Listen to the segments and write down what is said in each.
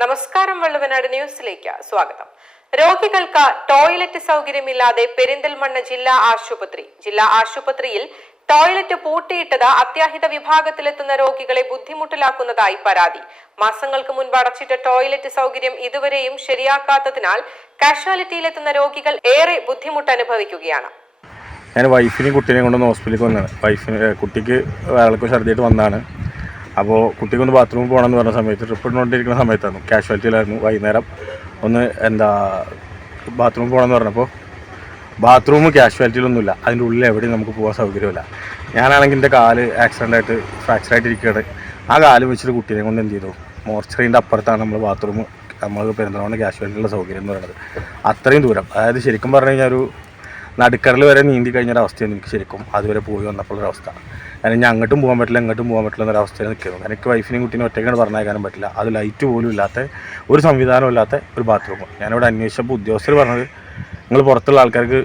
നമസ്കാരം, വള്ളുവനാട് ന്യൂസിലേക്ക് സ്വാഗതം. രോഗികൾക്ക് ടോയ്ലറ്റ് സൗകര്യമില്ലാതെ പെരിന്തൽമണ്ണ ജില്ലാ ആശുപത്രിയിൽ ടോയ്ലറ്റ് പൂട്ടിയിട്ടത് അത്യാഹിത വിഭാഗത്തിലെത്തുന്ന രോഗികളെ ബുദ്ധിമുട്ടിലാക്കുന്നതായി പരാതി. മാസങ്ങൾക്ക് മുൻപ് അടച്ചിട്ട ടോയ്ലറ്റ് സൗകര്യം ഇതുവരെയും ശരിയാക്കാത്തതിനാൽ കാഷ്വാലിറ്റിയിലെത്തുന്ന രോഗികൾ ഏറെ ബുദ്ധിമുട്ട് അനുഭവിക്കുകയാണ്. ഞാൻ വൈഫിനെയും കുട്ടീനെയും കൊണ്ടൊന്ന് ഹോസ്പിറ്റലിൽ വന്നതാണ്. കുട്ടിക്ക് വയറിളക്കം ഛർദിയായിട്ട് വന്നതാണ്. അപ്പോൾ കുട്ടിക്കൊന്ന് ബാത്റൂമിൽ പോകണമെന്ന് പറഞ്ഞ സമയത്ത് ട്രിപ്പ് ഇട്ടുകൊണ്ടിരിക്കുന്ന സമയത്തായിരുന്നു, കാഷ്വാലിറ്റിയിലായിരുന്നു. വൈകുന്നേരം ഒന്ന് ബാത്റൂമിൽ പോകണമെന്ന് പറഞ്ഞപ്പോൾ ബാത്റൂം കാഷ്വാലിറ്റിയിലൊന്നുമില്ല, അതിൻ്റെ ഉള്ളിൽ എവിടെയും നമുക്ക് പോകാൻ സൗകര്യമില്ല. ഞാനാണെങ്കിൽ എൻ്റെ കാല് ആക്സിഡൻ്റായിട്ട് ഫ്രാക്ചറായിട്ടിരിക്കുകയാണ്. ആ കാല് വെച്ചിട്ട് കുട്ടീനെ കൊണ്ട് എന്ത് ചെയ്തു, മോർച്ചറീൻ്റെ അപ്പുറത്താണ് നമ്മൾ ബാത്റൂം, നമ്മൾ പെരുന്തൽമണ്ണ കാഷ്വാലിറ്റിയുള്ള സൗകര്യം എന്ന് പറയുന്നത്. അത്രയും ദൂരം, അതായത് ശരിക്കും പറഞ്ഞു കഴിഞ്ഞാൽ ഒരു നടുക്കടൽ വരെ നീന്തി കഴിഞ്ഞൊരവസ്ഥയാണ് എനിക്ക് ശരിക്കും അതുവരെ പോയി വന്നപ്പോഴൊരവസ്ഥ. കാരണം ഞാൻ അങ്ങോട്ടും പോകാൻ പറ്റില്ല ഇങ്ങോട്ടും പോകാൻ പറ്റില്ല എന്നൊരവസ്ഥയിൽ നിൽക്കുന്നു. എനിക്ക് വൈഫിനെയും കുട്ടീനെ ഒറ്റയ്ക്കാണ് പറഞ്ഞേക്കാനും പറ്റില്ല. അത് ലൈറ്റ് പോലും ഇല്ലാത്ത, ഒരു സംവിധാനം ഇല്ലാത്ത ഒരു ബാത്റൂം. ഞാനിവിടെ അന്വേഷിച്ചപ്പോൾ ഉദ്യോഗസ്ഥർ പറഞ്ഞത് നിങ്ങൾ പുറത്തുള്ള ആൾക്കാർക്ക്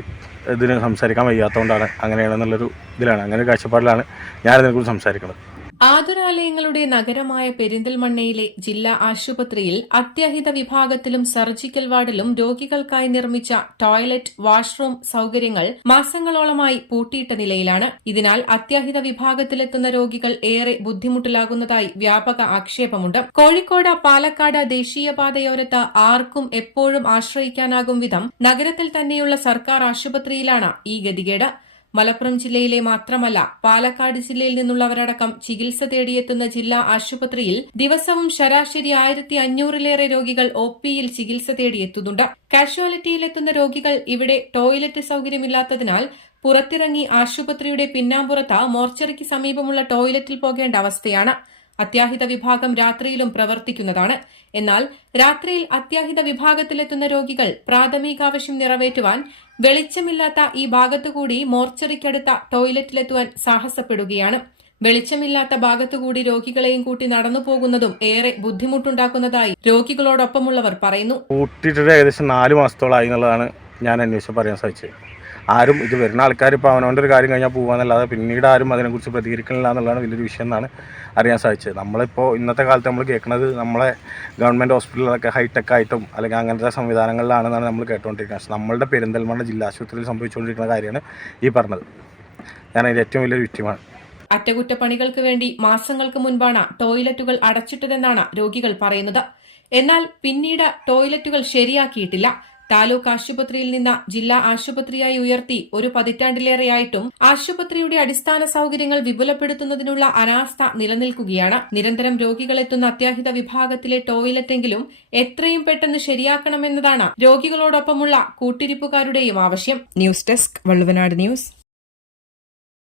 ഇതിന് സംസാരിക്കാൻ വയ്യാത്തതുകൊണ്ടാണ് അങ്ങനെയാണെന്നുള്ളൊരു ഇതിലാണ്, അങ്ങനെ ഒരു കാഴ്ചപ്പാടിലാണ് ഞാനിതിനെക്കുറിച്ച് സംസാരിക്കുന്നത്. ആതുരാലയങ്ങളുടെ നഗരമായ പെരിന്തൽമണ്ണയിലെ ജില്ലാ ആശുപത്രിയിൽ അത്യാഹിത വിഭാഗത്തിലും സർജിക്കൽ വാർഡിലും രോഗികൾക്കായി നിർമ്മിച്ച ടോയ്ലറ്റ്, വാഷ്റൂം സൌകര്യങ്ങൾ മാസങ്ങളോളമായി പൂട്ടിയിട്ട നിലയിലാണ്. ഇതിനാൽ അത്യാഹിത വിഭാഗത്തിലെത്തുന്ന രോഗികൾ ഏറെ ബുദ്ധിമുട്ടിലാകുന്നതായി വ്യാപക ആക്ഷേപമുണ്ട്. കോഴിക്കോട് പാലക്കാട് ദേശീയപാതയോരത്ത് ആർക്കും എപ്പോഴും ആശ്രയിക്കാനാകും വിധം നഗരത്തിൽ തന്നെയുള്ള സർക്കാർ ആശുപത്രിയിലാണ് ഈ ഗതികേട്. മലപ്പുറം ജില്ലയിലെ മാത്രമല്ല, പാലക്കാട് ജില്ലയിൽ നിന്നുള്ളവരടക്കം ചികിത്സ തേടിയെത്തുന്ന ജില്ലാ ആശുപത്രിയിൽ ദിവസവും ശരാശരി 1500-ലേറെ രോഗികൾ ഒപിയിൽ ചികിത്സ തേടിയെത്തുന്നുണ്ട്. കാഷ്വാലിറ്റിയിലെത്തുന്ന രോഗികൾ ഇവിടെ ടോയ്ലറ്റ് സൌകര്യമില്ലാത്തതിനാൽ പുറത്തിറങ്ങി ആശുപത്രിയുടെ പിന്നാമ്പുറത്ത് മോർച്ചറിക്ക് സമീപമുള്ള ടോയ്ലറ്റിൽ പോകേണ്ട അവസ്ഥയാണ്. അത്യാഹിത വിഭാഗം രാത്രിയിലും പ്രവർത്തിക്കുന്നതാണ്. എന്നാൽ രാത്രിയിൽ അത്യാഹിത വിഭാഗത്തിലെത്തുന്ന രോഗികൾ പ്രാഥമികാവശ്യം നിറവേറ്റുവാൻ വെളിച്ചമില്ലാത്ത ഈ ഭാഗത്തുകൂടി മോർച്ചറിക്കടുത്ത ടോയ്ലറ്റിലെത്തുവാൻ സാഹസപ്പെടുകയാണ്. വെളിച്ചമില്ലാത്ത ഭാഗത്തുകൂടി രോഗികളെയും കൂട്ടി നടന്നു പോകുന്നതും ഏറെ ബുദ്ധിമുട്ടുണ്ടാക്കുന്നതായി രോഗികളോടൊപ്പമുള്ളവർ പറയുന്നു. കൂട്ടിയിട്ട് ഏകദേശം 4 മാസത്തോളമായി എന്നുള്ളതാണ് ഞാൻ അന്വേഷിച്ച് പറയാൻ സാധിച്ചത്. ആരും ഇത് വരുന്ന ആൾക്കാർ ഇപ്പോൾ അവനവൻ്റെ ഒരു കാര്യം കഴിഞ്ഞാൽ പോകാമെന്നല്ലാതെ പിന്നീട് ആരും അതിനെക്കുറിച്ച് പ്രതികരിക്കണില്ല എന്നുള്ളതാണ് വലിയൊരു വിഷയം എന്നാണ് അറിയാൻ സാധിച്ചത്. നമ്മളിപ്പോൾ ഇന്നത്തെ കാലത്ത് നമ്മൾ കേൾക്കുന്നത് നമ്മളെ ഗവൺമെൻറ് ഹോസ്പിറ്റലുകളൊക്കെ ഹൈടെക് ആയിട്ടും അല്ലെങ്കിൽ അങ്ങനത്തെ സംവിധാനങ്ങളിലാണെന്നാണ് നമ്മൾ കേട്ടുകൊണ്ടിരിക്കുന്നത്. പക്ഷേ നമ്മളുടെ പെരിന്തൽമണ്ണ ജില്ലാ ആശുപത്രിയിൽ സംഭവിച്ചുകൊണ്ടിരിക്കുന്ന കാര്യമാണ് ഈ പറഞ്ഞത്. ഞാൻ അതിൻ്റെ ഏറ്റവും വലിയൊരു വിഷയമാണ്. അറ്റകുറ്റപ്പണികൾക്ക് വേണ്ടി മാസങ്ങൾക്ക് മുൻപാണ് ടോയ്ലറ്റുകൾ അടച്ചിട്ടതെന്നാണ് രോഗികൾ പറയുന്നത്. എന്നാൽ പിന്നീട് ടോയ്ലറ്റുകൾ ശരിയാക്കിയിട്ടില്ല. താലൂക്ക് ആശുപത്രിയിൽ നിന്ന് ജില്ലാ ആശുപത്രിയായി ഉയർത്തി 1 പതിറ്റാണ്ടിലേറെയായിട്ടും ആശുപത്രിയുടെ അടിസ്ഥാന സൌകര്യങ്ങൾ വിപുലപ്പെടുത്തുന്നതിനുള്ള അനാസ്ഥ നിലനിൽക്കുകയാണ്. നിരന്തരം രോഗികളെത്തുന്ന അത്യാഹിത വിഭാഗത്തിലെ ടോയ്ലറ്റെങ്കിലും എത്രയും പെട്ടെന്ന് ശരിയാക്കണമെന്നതാണ് രോഗികളോടൊപ്പമുള്ള കൂട്ടിരിപ്പുകാരുടെയും ആവശ്യം. News desk, Valluvanad news.